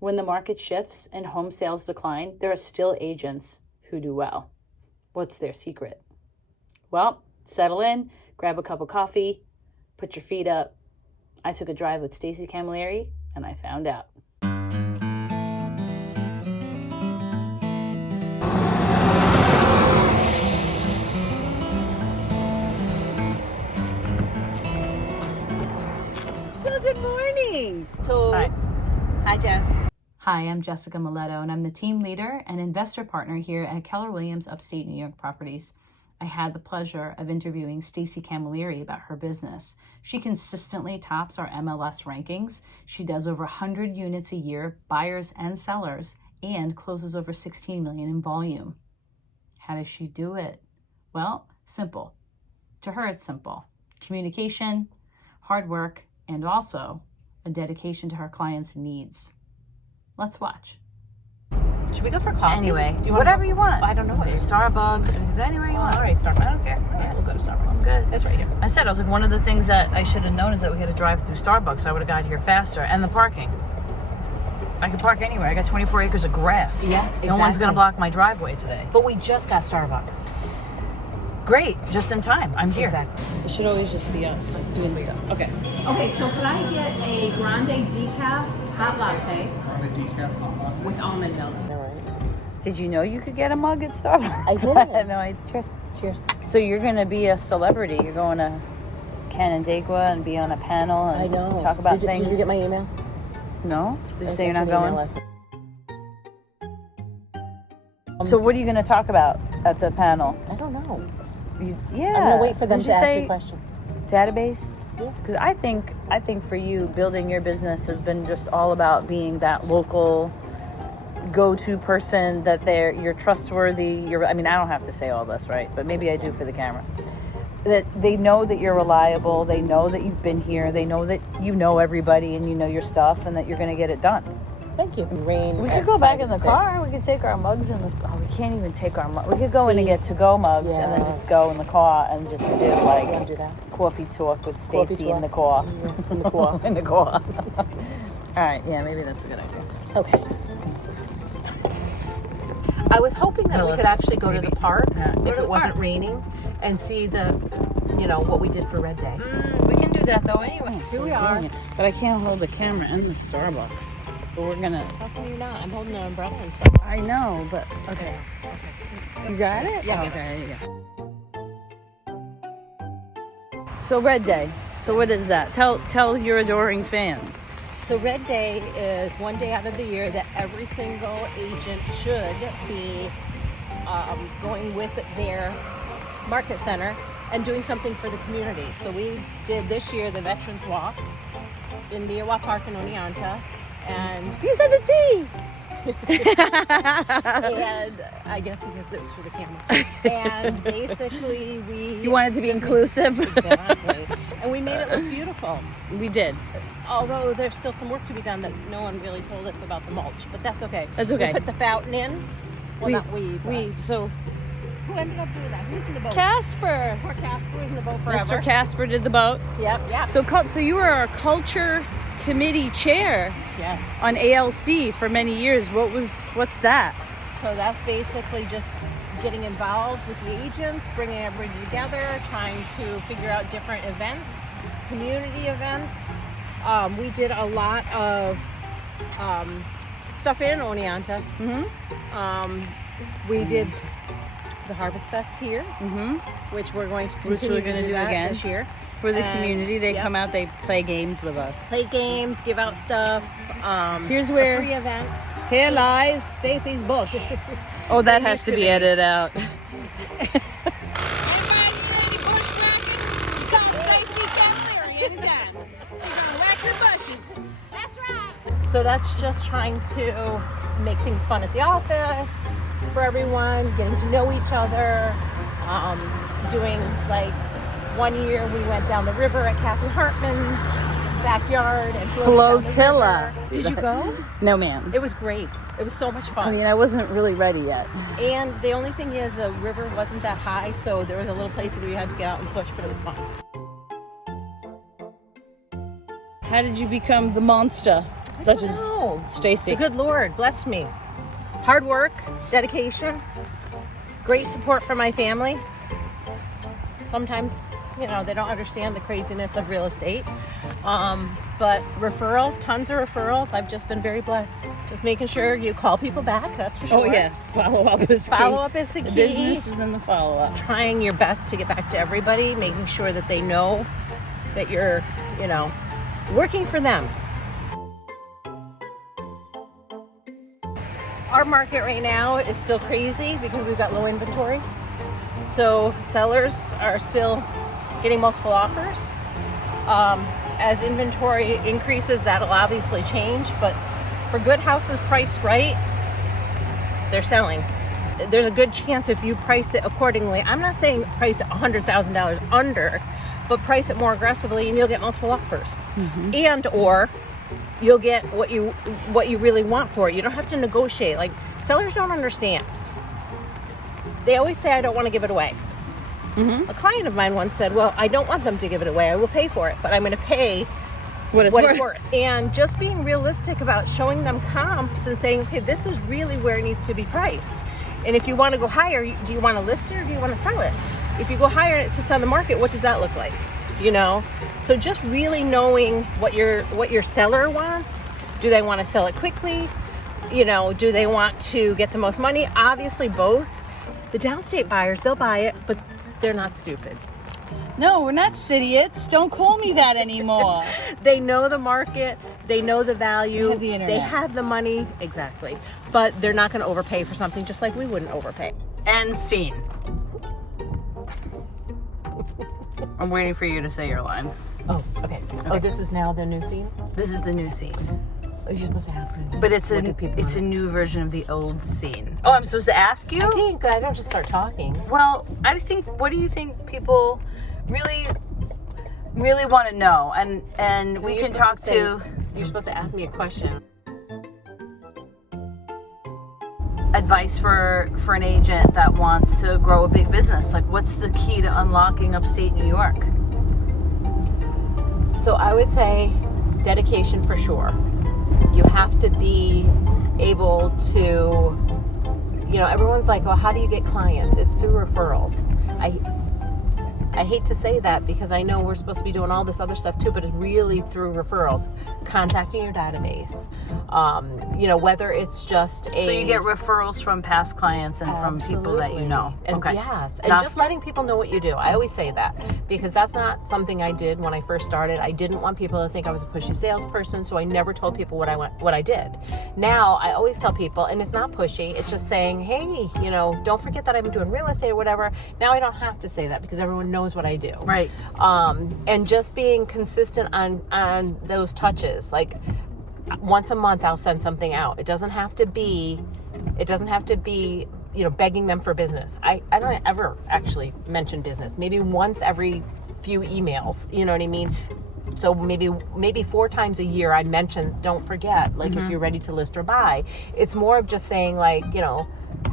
When the market shifts and home sales decline, there are still agents who do well. What's their secret? Well, settle in, grab a cup of coffee, put your feet up. I took a drive with Stacey Camilleri, and I found out. Well, good morning. Hi, Jess. Hi, I'm Jessica Miletto, and I'm the team leader and investor partner here at Keller Williams Upstate New York Properties. I had the pleasure of interviewing Stacey Camilleri about her business. She consistently tops our MLS rankings. She does over 100 units a year, buyers and sellers, and closes over $16 million in volume. How does she do it? Well, simple. To her, it's simple. Communication, hard work, and also a dedication to her clients' needs. Let's watch. Should we go for coffee? Anyway, do you whatever you want. I don't know what it is. Starbucks, anywhere you want. All right, Starbucks. I don't care. Yeah, we'll go to Starbucks. I'm good. It's right here. I said, I was like, one of the things that I should have known is that we had to drive through Starbucks. I would have got here faster. And the parking. I could park anywhere. I got 24 acres of grass. Yeah, exactly. No one's going to block my driveway today. But we just got Starbucks. Great. Just in time. I'm here. Exactly. It should always just be us doing stuff. Okay. Okay, so could I get a grande decaf hot latte with almond milk? Did you know you could get a mug at Starbucks? I did. I had no idea. Cheers. Cheers. So you're going to be a celebrity. You're going to Canandaigua and be on a panel and I know. talk about Did things. you get my email? No? Did you I say you're sent not you an email going? last night. So what are you going to talk about at the panel? I don't know. Yeah. I'm gonna wait for them Did to you ask say me questions. Database? Yeah. Because I think for you, building your business has been just all about being that local go-to person, that you're trustworthy. I don't have to say all this, right? But maybe I do for the camera. That they know that you're reliable. They know that you've been here. They know that you know everybody and you know your stuff, and that you're going to get it done. Thank you. Rain. We could go back in the car. We could take our mugs in the. Oh, we can't even take our mugs. We could go in and get to-go mugs and then just go in the car and just do like do that. coffee talk with Coffee Stacey talk. in the car. In the car. In the car. All right. Yeah, maybe that's a good idea. Okay. I was hoping that we could actually go to the park if it wasn't raining and see what we did for Red Day. We can do that though anyway. Here we are. But I can't hold the camera in the Starbucks. But we're gonna. How come you're not? I'm holding the umbrella and stuff. I know, but okay. You got it? Yeah. Okay. There you go. So Red Day. So what is that? Tell your adoring fans. So Red Day is one day out of the year that every single agent should be going with their market center and doing something for the community. So we did this year the Veterans Walk in Neahwa Park and Oneonta. And You said the T! and I guess because it was for the camera. And basically You wanted to be inclusive. Exactly. And we made it look beautiful. We did. Although there's still some work to be done that no one really told us about the mulch, but that's okay. That's okay. We put the fountain in. Well, not we. But So who ended up doing that? Who's in the boat? Casper. Poor Casper was in the boat forever. Mr. Casper did the boat. Yep. So you were our culture committee chair Yes. on ALC for many years. What's that? So that's basically just getting involved with the agents, bringing everybody together, trying to figure out different events, community events. We did a lot of stuff in Oneonta. We did the Harvest Fest here, which we're going to continue to do again this year. For the community, they come out, they play games with us. Play games, give out stuff. Here's where- a free event. Here lies Stacey's bush. Oh, that has to be edited out. So that's just trying to make things fun at the office for everyone, getting to know each other, doing like one year we went down the river at Kathy Hartman's backyard and Flotilla. Did you go? No, ma'am. It was great. It was so much fun. I mean, I wasn't really ready yet. And the only thing is the river wasn't that high, so there was a little place where you had to get out and push, but it was fun. How did you become the monster? much as No. Stacey. The good Lord bless me. Hard work, dedication, great support from my family. Sometimes, they don't understand the craziness of real estate. But referrals, tons of referrals. I've just been very blessed. Just making sure you call people back, that's for sure. Oh yeah, follow up is key. Follow up is the key. The business is in the follow up. Trying your best to get back to everybody, making sure that they know that you're, working for them. Our market right now is still crazy because we've got low inventory. So sellers are still getting multiple offers. As inventory increases, that'll obviously change, but for good houses priced right, they're selling. There's a good chance if you price it accordingly. I'm not saying price it $100,000 under, but price it more aggressively and you'll get multiple offers. And or you'll get what you really want for it. You don't have to negotiate. Like, sellers don't understand. They always say, I don't want to give it away. A client of mine once said, well, I don't want them to give it away. I will pay for it, but I'm going to pay what it's worth. And just being realistic about showing them comps and saying, okay, this is really where it needs to be priced. And if you want to go higher, do you want to list it or do you want to sell it? If you go higher and it sits on the market, what does that look like? So just really knowing what your seller wants. Do they want to sell it quickly? Do they want to get the most money? Obviously both. The downstate buyers, they'll buy it, but they're not stupid. No, we're not idiots. Don't call me that anymore. They know the market. They know the value. They have the internet. They have the money. Exactly. But they're not going to overpay for something, just like we wouldn't overpay. End scene. I'm waiting for you to say your lines. Oh, okay. Oh, this is now the new scene? This is the new scene. Oh, you're supposed to ask me. But it's a new version of the old scene. Oh, I'm supposed to ask you? I think I don't just start talking. Well, what do you think people really want to know? And we can talk to... You're supposed to ask me a question. Advice for an agent that wants to grow a big business. Like, what's the key to unlocking upstate New York? So I would say dedication for sure. You have to be able to, everyone's like, well, how do you get clients? It's through referrals. I hate to say that because I know we're supposed to be doing all this other stuff too, but it's really through referrals, contacting your database. Whether it's just So you get referrals from past clients and from people that you know. And okay. Yes, and just letting people know what you do. I always say that because that's not something I did when I first started. I didn't want people to think I was a pushy salesperson, so I never told people what I did. Now I always tell people, and it's not pushy. It's just saying, hey, don't forget that I'm doing real estate or whatever. Now I don't have to say that because everyone knows what I do. Right. And just being consistent on those touches, like once a month I'll send something out. It doesn't have to be begging them for business. I don't ever actually mention business. Maybe once every few emails, you know what I mean? So maybe 4 times a year I mention, don't forget, like if you're ready to list or buy. It's more of just saying like,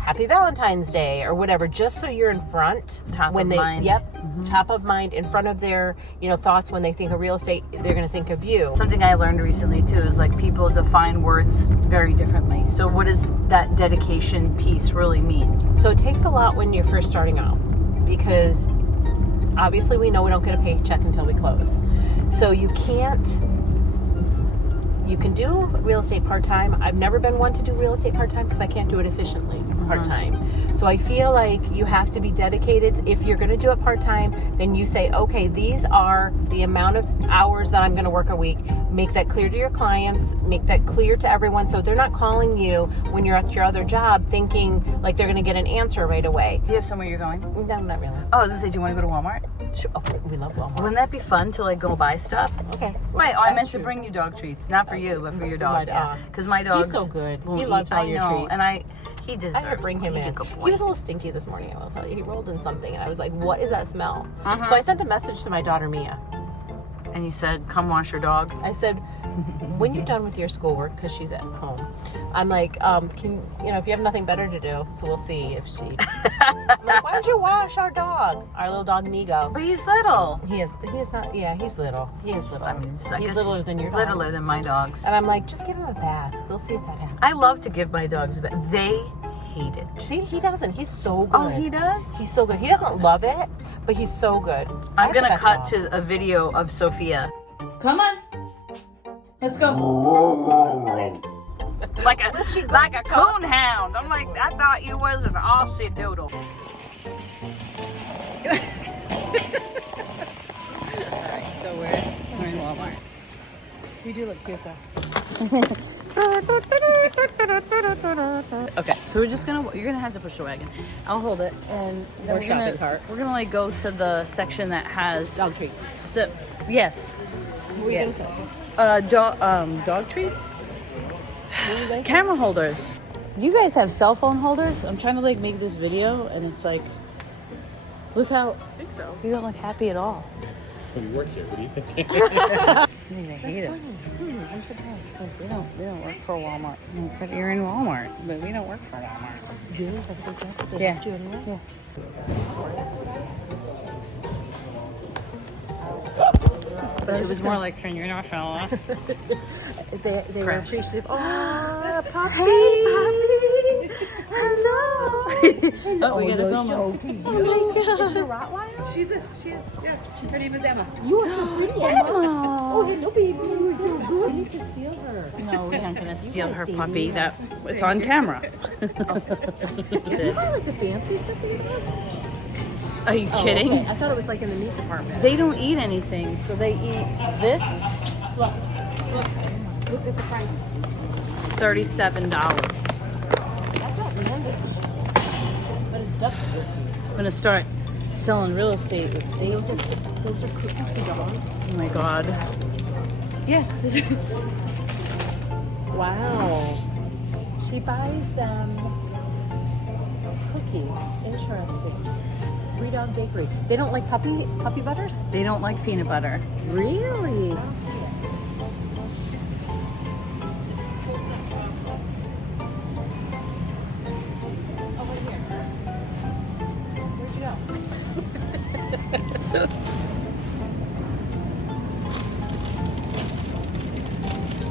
Happy Valentine's Day or whatever, just so you're in front. Top of mind. Yep. Top of mind, in front of their, thoughts when they think of real estate, they're going to think of you. Something I learned recently too is like people define words very differently. So what does that dedication piece really mean? So it takes a lot when you're first starting out because obviously we know we don't get a paycheck until we close. So you can do real estate part-time. I've never been one to do real estate part-time because I can't do it efficiently part-time. So I feel like you have to be dedicated. If you're going to do it part-time, then you say, okay, these are the amount of hours that I'm going to work a week. Make that clear to your clients. Make that clear to everyone so they're not calling you when you're at your other job thinking like they're going to get an answer right away. Do you have somewhere you're going? No, not really. Oh, I was going to say, do you want to go to Walmart? Sure. Okay, we love Walmart. Wouldn't that be fun to like go buy stuff? Okay. Wait, I meant to bring you dog treats. Not for you, but for your dog. My dog. Because my dog. He's so good. He loves all your treats. And he deserves. I had to bring him He's in. a good boy. He was a little stinky this morning, I will tell you. He rolled in something, and I was like, what is that smell? So I sent a message to my daughter, Mia. And you said, come wash your dog? I said, when you're done with your schoolwork, because she's at home, I'm like, if you have nothing better to do, so we'll see if she. I'm like, why don't you wash our dog, our little dog Nigo? But he's little. He is not. Yeah, he's little. He's little. I mean, I he's guess littler than your dogs. Littler than my dogs. And I'm like, just give him a bath. We'll see if that happens. I love to give my dogs a bath. They hate it. See, he doesn't. He's so good. Oh, he does? He's so good. He doesn't love it, but he's so good. I'm going to cut to a video of Sophia. Come on. Let's go. like a coon hound. I'm like, I thought you was an Aussie doodle. Alright, so we're in Walmart. We do look cute though. Okay, so you're gonna have to push the wagon. I'll hold it, and then shopping cart. We're gonna like go to the section that has Dog treats. Yes. Yes. Dog treats. Camera holders. Do you guys have cell phone holders? I'm trying to like make this video, and it's like, look how. I think so. You don't look happy at all. Well, you work here. What do you think? I think they hate us. I'm surprised. We don't work for Walmart. But you're in Walmart, but we don't work for Walmart. Really? Is that what they said? But they Yeah. helped you anyway? Yeah. It was more like, you're not fella. They were Crash. appreciative. Oh, puppy. Hey, puppy. Hello. Oh, we gotta film her. Oh my God. Is it a Rottweiler? She is. Yeah. Her name is Emma. You are so pretty, Emma. Oh, hello, baby. You're good. I need to steal her. No, we're not gonna steal her steal puppy. her. It's on camera. Do you buy like the fancy stuff that you buy? Are you kidding? Okay. I thought it was like in the meat department. They don't eat anything, so they eat this. Look at the price. $37. That's outlandish. But it's duck. I'm gonna start selling real estate with Stacey. Those are cookies for dogs. Oh my God. Yeah. Wow. She buys them cookies. Interesting. 3 Dog Bakery. They don't like puppy butters? They don't like peanut butter. Really?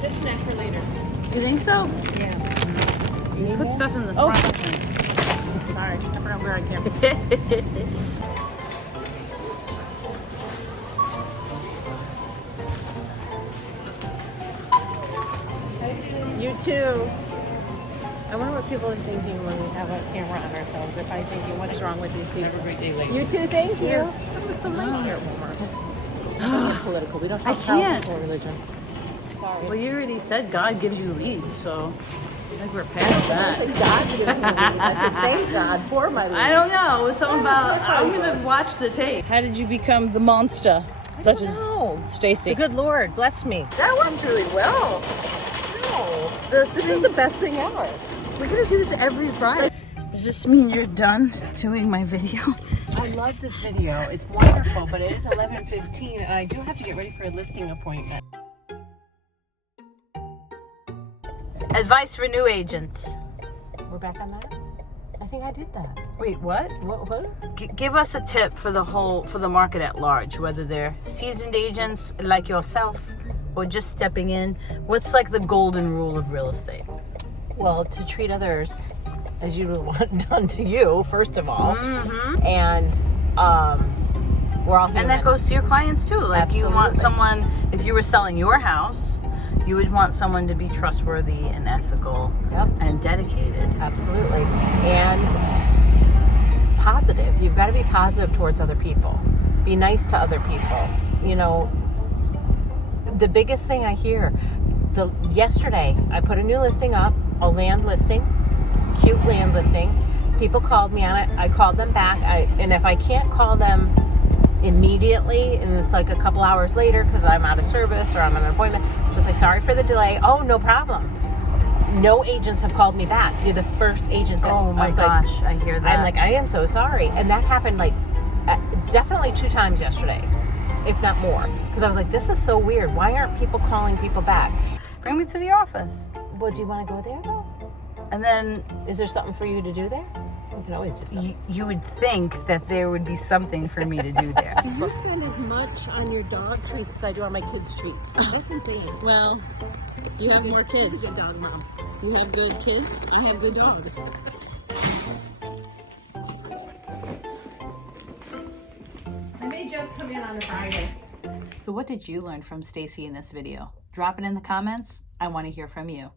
Good snack for later. You think so? Yeah. You put stuff in the front. Sorry. I forgot where I came from. You too. I wonder what people are thinking when we have a camera on ourselves. They're probably thinking, what is wrong with these people? Have a great day later. You too, thank you. It looks so nice here at Walmart. We're not political. We don't talk can't. politics or religion. Sorry. Well, you already said God gives you leads, so I think we're past I that. said God gives me leads. I said thank God for my leads. I don't know. It was something about, I'm going to watch the tape. How did you become the monster? That is know. Stacey. The good Lord bless me. That went really well. No. This This is the best thing ever. We're going to do this every Friday. Does this mean you're done doing my video? I love this video. It's wonderful, but it is 11:15 and I do have to get ready for a listing appointment. Advice for new agents. We're back on that? I think I did that. Wait, what? What? Give us a tip for the market at large, whether they're seasoned agents like yourself or just stepping in. What's like the golden rule of real estate? Well, to treat others as you would want done to you, first of all. Mm-hmm. And we're all human. And that goes to your clients too. Like Absolutely. you want someone, if you were selling your house, you would want someone to be trustworthy and ethical and dedicated. Absolutely. And positive. You've got to be positive towards other people. Be nice to other people. You know, the biggest thing I hear, yesterday I put a new listing up, a land listing, cute land listing. People called me on it. I called them back. And if I can't call them immediately and it's like a couple hours later because I'm out of service or I'm on an appointment, just like, sorry for the delay. Oh, no problem. No agents have called me back. You're the first agent that Oh my I was gosh, like, I hear that. I'm like, I am so sorry. And that happened like definitely 2 times yesterday. if not more. Because I was like, this is so weird. Why aren't people calling people back? Bring me to the office. Well, do you want to go there though? And then Is there something for you to do there? We can always do something. you would think that there would be something for me to do there. Do you spend as much on your dog treats as I do on my kids' treats? That's insane. Well, you have more kids. She's a good dog mom. You have good kids. I have good dogs. I may just come in on a Friday. So what did you learn from Stacey in this video? Drop it in the comments. I want to hear from you.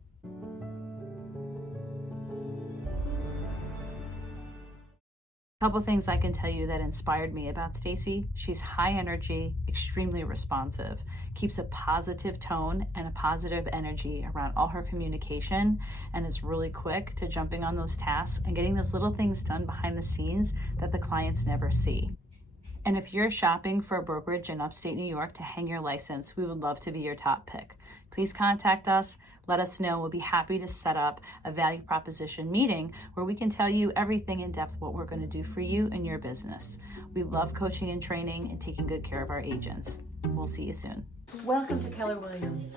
Couple things I can tell you that inspired me about Stacey. She's high energy, extremely responsive, keeps a positive tone and a positive energy around all her communication, and is really quick to jumping on those tasks and getting those little things done behind the scenes that the clients never see. And if you're shopping for a brokerage in upstate New York to hang your license, we would love to be your top pick. Please contact us. Let us know. We'll be happy to set up a value proposition meeting where we can tell you everything in depth what we're going to do for you and your business. We love coaching and training and taking good care of our agents. We'll see you soon. Welcome to Keller Williams.